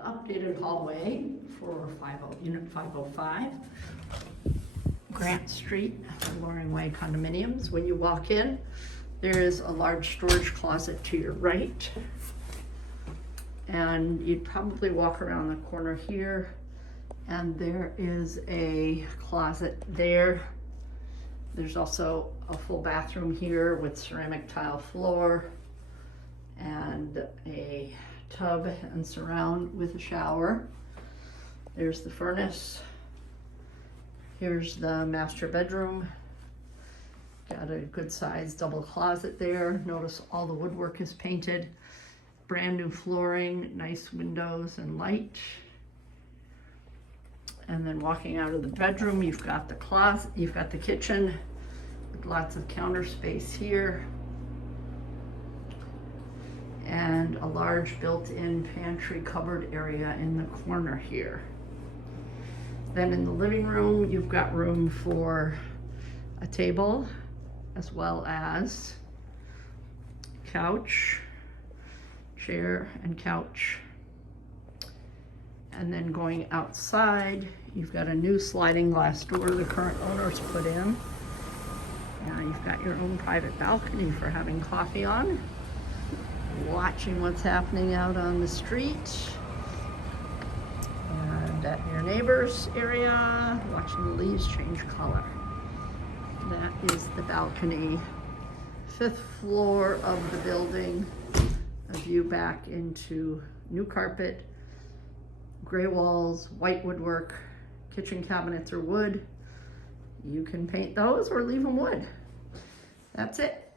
The updated hallway for Unit 505, Grant Street, Loring Way condominiums. When you walk in, there is a large storage closet to your right. And you'd probably walk around the corner here, and there is a closet there. There's also a full bathroom here with ceramic tile floor and a tub and surround with a shower. There's the furnace. Here's the master bedroom. Got a good sized double closet there. Notice all the woodwork is painted. Brand new flooring, nice windows and light. And then walking out of the bedroom, you've got the closet, you've got the kitchen with lots of counter space here. And a large built-in pantry cupboard area in the corner here. Then in the living room, you've got room for a table as well as couch, chair and couch. And then going outside, you've got a new sliding glass door the current owners put in. You've got your own private balcony for having coffee on, watching what's happening out on the street, and at your neighbor's area, watching the leaves change color. That is the balcony. 5th floor of the building, a view back into new carpet, gray walls, white woodwork, kitchen cabinets are wood. You can paint those or leave them wood. That's it.